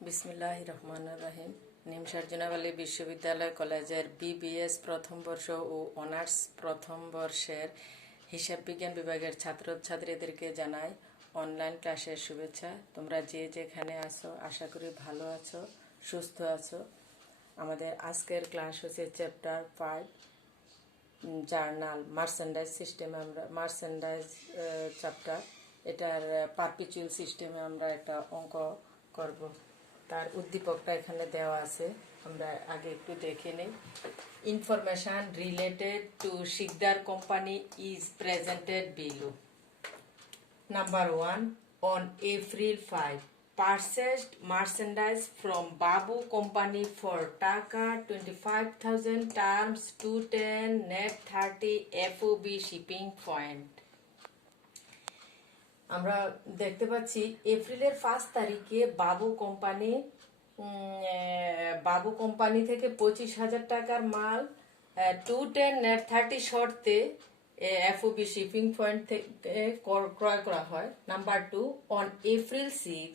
বিসমিল্লাহির রহমানির রহিম। নিমসার্জনা ভ্যালি বিশ্ববিদ্যালয় কলেজের বিবিএস প্রথম বর্ষ ও অনার্স প্রথম বর্ষের হিসাব বিজ্ঞান বিভাগের ছাত্রছাত্রীদেরকে জানাই অনলাইন ক্লাসের শুভেচ্ছা। তোমরা যে যেখানে আছো আশা করি ভালো আছো, সুস্থ আছো। আমাদের আজকের ক্লাস হচ্ছে চ্যাপ্টার 5 জার্নাল মার্চেন্ডাইজ সিস্টেমে আমরা মার্চেন্ডাইজ চ্যাপ্টার এটার পারপিচুয়াল সিস্টেমে আমরা একটা অঙ্ক করব। তার উদ্দীপকটা এখানে দেওয়া আছে, আমরা আগে একটু দেখে নেই। Information related to Shikdar company is presented below. Number 1, on April 5, purchased merchandise from Babu Company for Taka 25,000 terms 210 net 30 FOB shipping point. আমরা দেখতে পাচ্ছি এপ্রিলের 5 তারিখে বাবু কোম্পানি থেকে 25,000 টাকার মাল 210 নেট 30 শর্তে এফওবি শিপিং পয়েন্ট থেকে ক্রয় করা হয়। Number 2, on April 6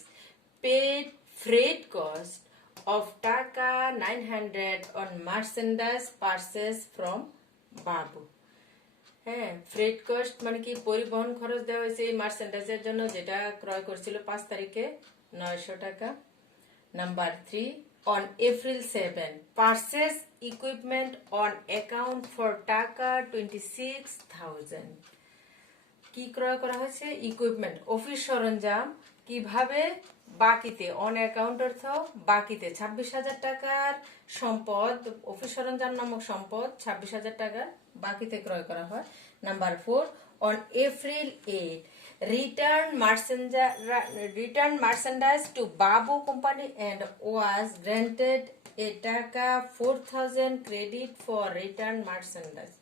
paid freight cost of taka 900 on merchandise purchase from বাবু। হ্যাঁ, ফ্রেট কস্ট মানে কি, পরিবহন খরচ দেওয়া হয়েছে এই মার্চেন্ডাইজের জন্য, যেটা ক্রয় করছিল 5 তারিখে 900 টাকা। Number 3, on April 7, purchase equipment on account for টাকা 26,000। কি ক্রয় করা হয়েছে? ইকুইপমেন্ট, অফিস সরঞ্জাম। কিভাবে? বাকিতে, অন অ্যাকাউন্ট অর্থ বাকিতে 26,000 টাকার সম্পদ, অফিস সরঞ্জাম নামক সম্পদ 26,000 টাকার বাকিতে ক্রয় করা হয়। Number 4, on April 8, return merchandise to Babu Company and was granted a টাকা 4,000 credit for return merchandise।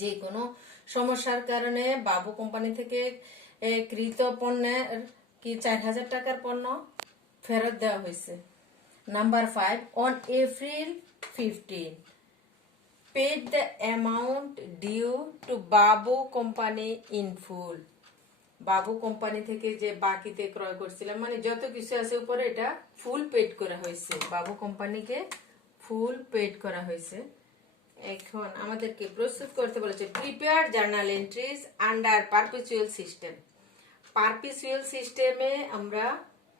যে কোনো সমস্যার কারণে বাবু কোম্পানি থেকে কৃত পণ্যের 4,000 টাকার পণ্য ফেরত দেওয়া হয়েছে। Number 5, on April 15, paid the amount due to Babu company in full। Babu company থেকে যে বাকিতে ক্রয় করছিলাম, মানে যত কিছু আছে উপরে, এটা ফুল পেড করা হয়েছে, বাবু কোম্পানিকে ফুল পেড করা হয়েছে। এখন আমাদেরকে প্রস্তুত করতে বলেছে prepare journal entries under perpetual system. Perpetual সিস্টেমে আমরা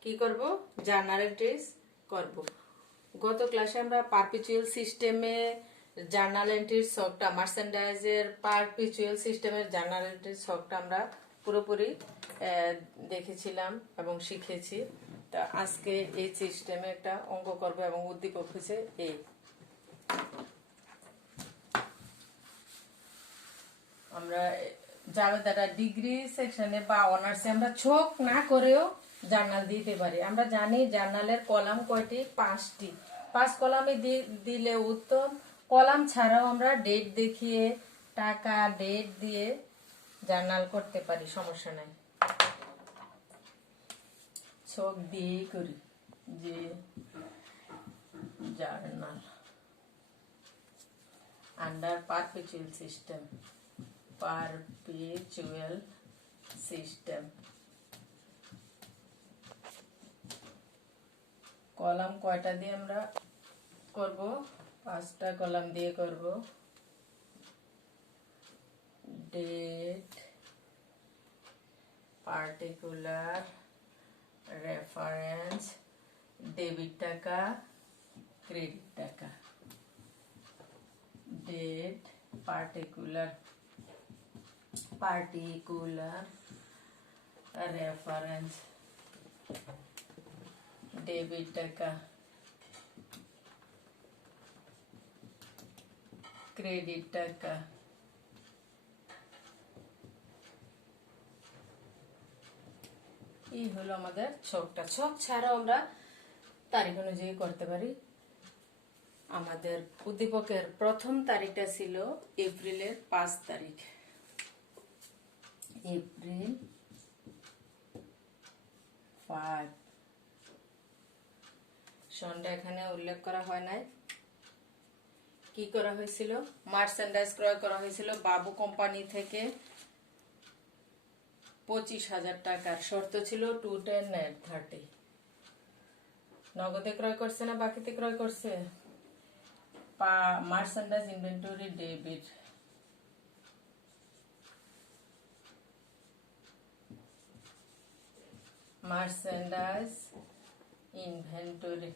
কি করব? জার্নাল এন্ট্রিজ করব। গত ক্লাসে আমরা পারপিচুয়াল সিস্টেমে জার্নাল এন্ট্রির ছকটা, মার্চেন্ডাইজের পারপিচুয়াল সিস্টেমের জার্নাল এন্ট্রির ছকটা আমরা পুরোপুরি দেখেছিলাম এবং শিখেছি। তা আজকে এই সিস্টেমে একটা অঙ্ক করব এবং উদ্দীপক হচ্ছে এই। আমরা যারা ডিগ্রি সেকশনে বা অনার্সে আমরা ছক না করেও জার্নাল দিতে পারি। আমরা জানি জার্নালের কলাম কয়টি? 5টি। 5 কলামে দিলে উত্তম। কলাম ছাড়াও আমরা ডেট দেখিয়ে, টাকা, ডেট দিয়ে জার্নাল করতে পারি, সমস্যা নাই। ছক দিয়েই করি যে journal under perpetual system. Perpetual system column কয়টা দিয়ে আমরা করব? 5টা কলাম দিয়ে করব। ডেট, পার্টিকুলার, রেফারেন্স, ডেবিট টাকা, ক্রেডিট টাকা। ডেট, পার্টিকুলার, রেফারেন্স, ডেবিট টাকা, ক্রেডিট টাকা। এই হলো আমাদের ছকটা। ছক ছাড়াও আমরা তারিখ অনুযায়ী করতে পারি। আমাদের উদ্দীপকের প্রথম তারিখটা ছিল এপ্রিলের 5 তারিখ। এপ্রিল 5, সনটা এখানে উল্লেখ করা হয় নাই। কি করা হয়েছিল? মার্চেন্ডাইজ ক্রয় করা হয়েছিল বাবু কোম্পানি থেকে 25,000 টাকার। শর্ত ছিল 210 net 30। নগদে ক্রয় করছে না বাকিতে ক্রয় করছে? Merchandise inventory debit, merchandise inventory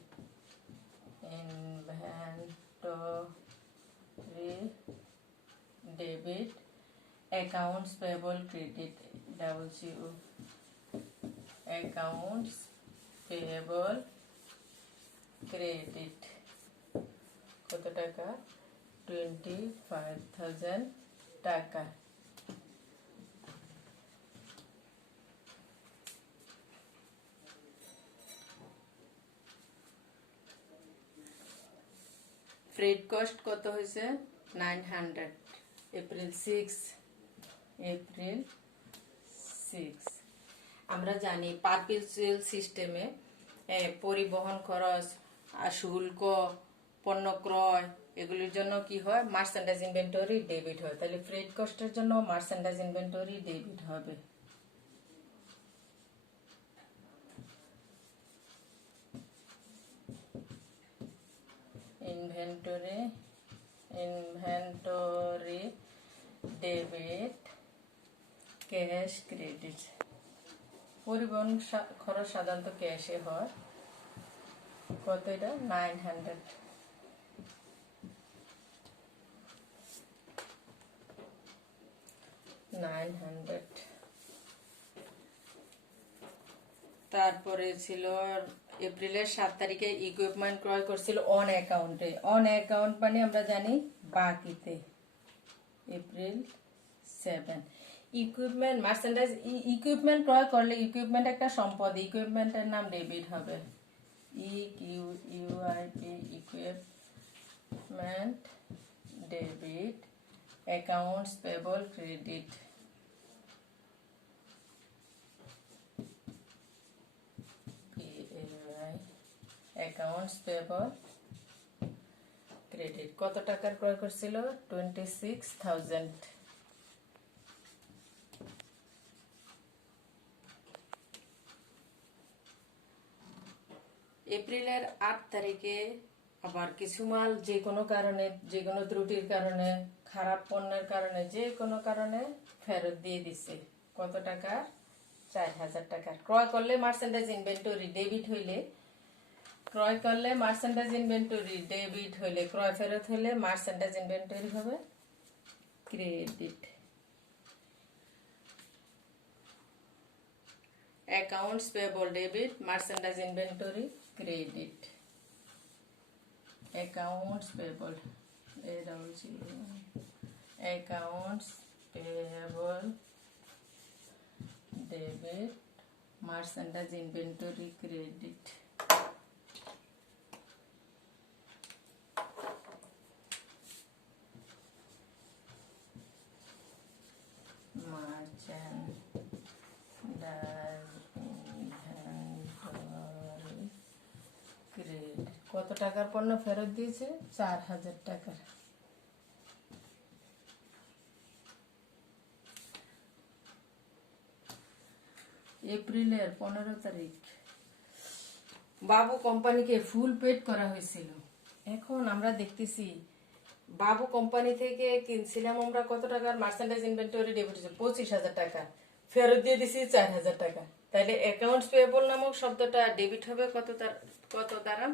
debit, accounts payable credit, এটা বলছি অ্যাকাউন্টস পেয়েবল ক্রেডিট কত টাকা? 25,000 টাকা। ফ্রেড কস্ট কত হয়েছে? 900। এপ্রিল 6 আমরা জানি পার্সেল সিস্টেমে পরিবহন খরচ আর শুল্ক, পণ্য ক্রয়, এগুলির জন্য কি হয়? মার্চেন্ডাইজ ইনভেন্টরি ডেবিট হয়। তাহলে ফ্রেড কস্টের জন্য মার্চেন্ডাইজ ইনভেন্টরি ডেবিট হবে। Inventory debit, cash credit. পরিবহন খরচ সাধারণত ক্যাশে হয়। কত এটা? 900। তারপরে ছিল এপ্রিলের 7 তারিখে ইকুইপমেন্ট ক্রয় করছিল অন অ্যাকাউন্টে। অন অ্যাকাউন্ট মানে আমরা জানি বাকিতে। এপ্রিল 7 ইকুইপমেন্ট মার্চেন্ডাইজ ইকুইপমেন্ট ক্রয় করলে ইকুইপমেন্ট একটা সম্পদ, ইকুইপমেন্টের নাম ডেবিট হবে। Equipment debit, accounts payable credit. Accounts payable credit কত টাকার ক্রয় করছিল? 26,000। এপ্রিলের 8 তারিখে আবার কিছু মাল যে কোনো কারণে, যে কোনো ত্রুটির কারণে, খারাপ পণ্যের কারণে, যে কোনো কারণে ফেরত দিয়ে দিছে। কত টাকা? 4,000 টাকা। ক্রয় করলে মার্চেন্ডাইজ ইনভেন্টরি ডেবিট হইলে, ক্রয় করলে মার্চেন্ডাইজ ইনভেন্টরি ডেবিট হইলে, ক্রয় ফেরত হইলে মার্চেন্ডাইজ ইনভেন্টরি হবে credit. Accounts payable debit, merchandise inventory credit. Accounts payable, এটা বলছি accounts payable debit, merchandise inventory credit. কত টাকার পণ্য ফেরত দিয়েছে? 4,000 টাকার। এপ্রিলের 15 তারিখ বাবু কোম্পানিকে ফুল পেড করা হয়েছিল। এখন আমরা দেখতেছি বাবু কোম্পানি থেকে কিনছিলাম আমরা কত টাকার মার্চেন্ডাইজ ইনভেন্টরি ডেবিট হয়েছে? 25,000 টাকা। ফেরত দিয়ে দিছি 4,000 টাকা। তাহলে অ্যাকাউন্টস পেয়েবল নামক শব্দটা ডেবিট হবে কত দ্বারা?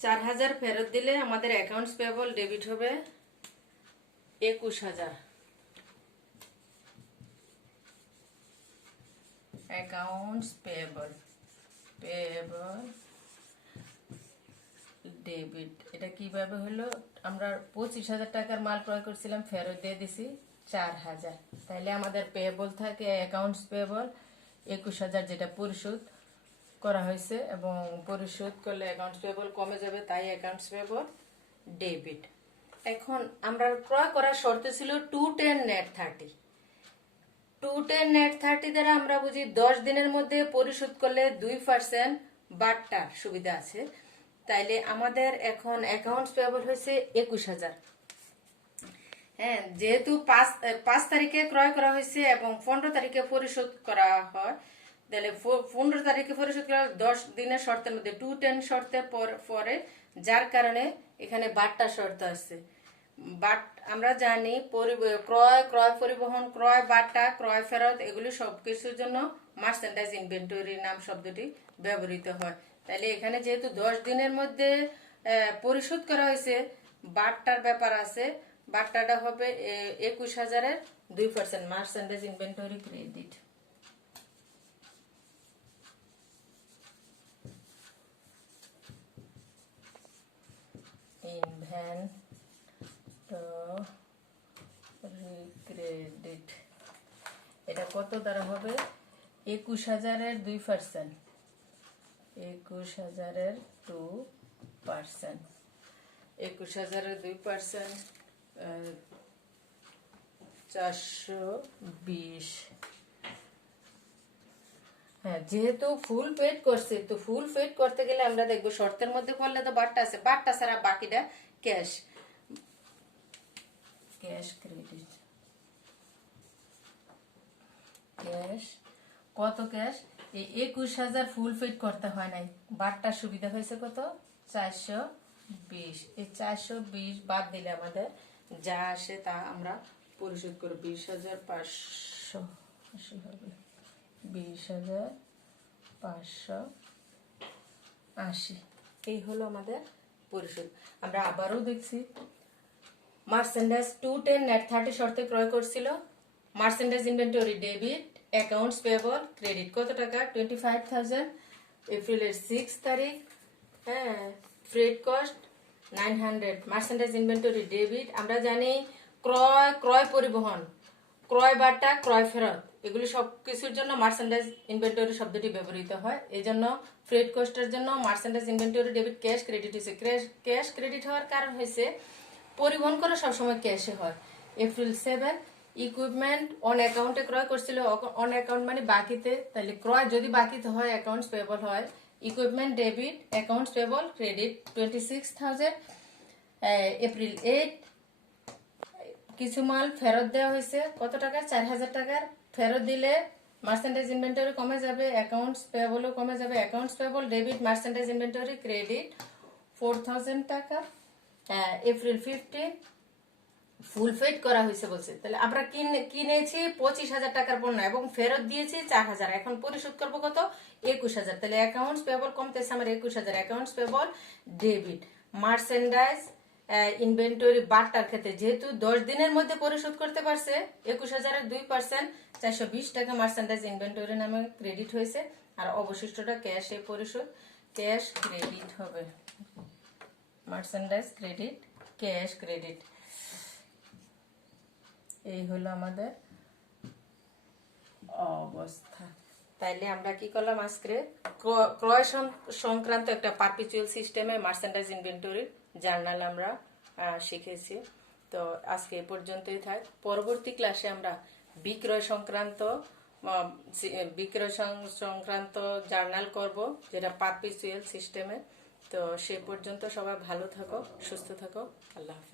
4,000 ফেরত দিলে আমাদের অ্যাকাউন্টস পেয়েবল ডেবিট হবে 21,000। অ্যাকাউন্টস পেয়েবল ডেবিট, এটা কিভাবে হলো? আমরা 25,000 টাকার মাল ক্রয় করছিলাম, ফেরত দিয়ে দিছি 4,000। তাহলে আমাদের পেয়েবল থাকে অ্যাকাউন্টস পেয়েবল 21,000, যেটা পরিশোধ করা হয়েছে, এবং পরিশোধ করলে অ্যাকাউন্টস পেয়েবল কমে যাবে, তাই অ্যাকাউন্টস পেয়েবল ডেবিট। এখন আমরা ক্রয় করার শর্ত ছিল 210 নেট 30। 210 নেট 30 দ্বারা আমরা বুঝি 10 দিনের মধ্যে পরিশোধ করলে 2% বাট্টার সুবিধা আছে। তাইলে আমাদের এখন অ্যাকাউন্টস পেয়েবল হয়েছে 21,000। হ্যাঁ, যেহেতু 5 তারিখে ক্রয় করা হয়েছে এবং 15 তারিখে পরিশোধ করা হয়, তাহলে 15 তারিখে পরিশোধ করা 10 দিনের শর্তের মধ্যে 210 শর্তের পরে, যার কারণে এখানে 12টা শর্ত আছে। বাট আমরা জানি ক্রয় পরিবহন, ক্রয় বাটা, ক্রয় ফেরত, এগুলি সবকিছুর জন্য মার্চেন্ডাইজ ইনভেন্টরি নাম শব্দটি ব্যবহৃত হয়। তাহলে এখানে যেহেতু 10 দিনের মধ্যে পরিশোধ করা হয়েছে, বাটটার ব্যাপার আছে। বাট্টাটা হবে 21,000-এর 2%, merchandise inventory credit. Inventory credit এটা কত দ্বারা হবে? 21,000-এর 2%, 21,000-এর 2%, 21,000-এর 2% 420। হ্যাঁ, যেহেতু ফুল পেড করছে, তো ফুল পেড করতে গেলে আমরা দেখবো শর্তের মধ্যে পড়লে তো বাট্টা আছে, বাট্টা ছাড়া বাকিটা ক্যাশ ক্রেডিট। ক্যাশ কত? ক্যাশ এই 21,000 ফুল পেড করতে হয় নাই, বাট্টার সুবিধা হয়েছে কত? 420। এই 420 বাদ দিলে আমাদের যা আসে তা আমরা পরিশোধ করব। 20,580 হবে, 20,580। এই হলো আমাদের পরিশোধ। আমরা আবারও দেখছি, মার্চেন্ডাইজ 210 নেট 30 শর্তে ক্রয় করছিল। Merchandise inventory debit, accounts payable credit কত টাকা? 25,000। এপ্রিলের 6 তারিখ। হ্যাঁ, Fred cost 900। Merchandise inventory debit, আমরা জানি ক্রয় পরিবহন, ক্রয় বাটা, ক্রয় ফেরত, এগুলি সব কিছুর জন্য মার্চেন্ডাইজ ইনভেন্টরি শব্দটি ব্যবহৃত হয়। এই জন্য ফ্রেড কস্টের জন্য merchandise inventory debit cash credit হয়েছে। ক্যাশ ক্রেডিট হওয়ার কারণ হয়েছে পরিবহন করা সবসময় ক্যাশে হয়। এপ্রিল 7, ইকুইপমেন্ট অন অ্যাকাউন্টে ক্রয় করছিল। অন অ্যাকাউন্ট মানে বাকিতে, তাহলে ক্রয় যদি বাকিতে হয় অ্যাকাউন্টস পেয়েবল হয়। Equipment debit, accounts payable credit 26,000। April 8, কিছু মাল ফেরত দেওয়া হয়েছে কত টাকা? 4,000 টাকার। ফেরত দিলে মার্চেন্ডাইজ ইনভেন্টরি কমে যাবে, অ্যাকাউন্টস পেয়েবলও কমে যাবে। Accounts payable debit, merchandise inventory credit 4,000 টাকা। এপ্রিল 15, ফুল পেড করা হয়েছে বলছে। তাহলে আমরা কিনেছি 25,000 টাকার পণ্য এবং ফেরত দিয়েছি 4,000। এখন পরিশোধ করবো কত? 21,000। তাহলে অ্যাকাউন্টস পেয়েবল কমতেছে আমার 21,000। Accounts payable debit. Merchandise inventory বাট্টার ক্ষেত্রে যেহেতু 10 দিনের মধ্যে পরিশোধ করতে পারছে, 21,000-এর 2% 420 টাকা মার্চেন্ডাইজ ইনভেন্টরি নামে ক্রেডিট হয়েছে। আর অবশিষ্টটা ক্যাশে পরিশোধ, ক্যাশ ক্রেডিট হবে। Merchandise credit, cash credit. এই হলো আমাদের অবস্থা। তাইলে আমরা কি করলাম আজকে? ক্রয় সংক্রান্ত একটা পারপিচুয়াল সিস্টেমে মার্চেন্ডাইজ ইনভেন্টরি জার্নাল আমরা শিখেছি। তো আজকে এ পর্যন্তই থাক। পরবর্তী ক্লাসে আমরা বিক্রয় সংক্রান্ত জার্নাল করব, যেটা পারপিচুয়াল সিস্টেমে। তো সে পর্যন্ত সবাই ভালো থাকো, সুস্থ থাকো। আল্লাহ হাফেজ।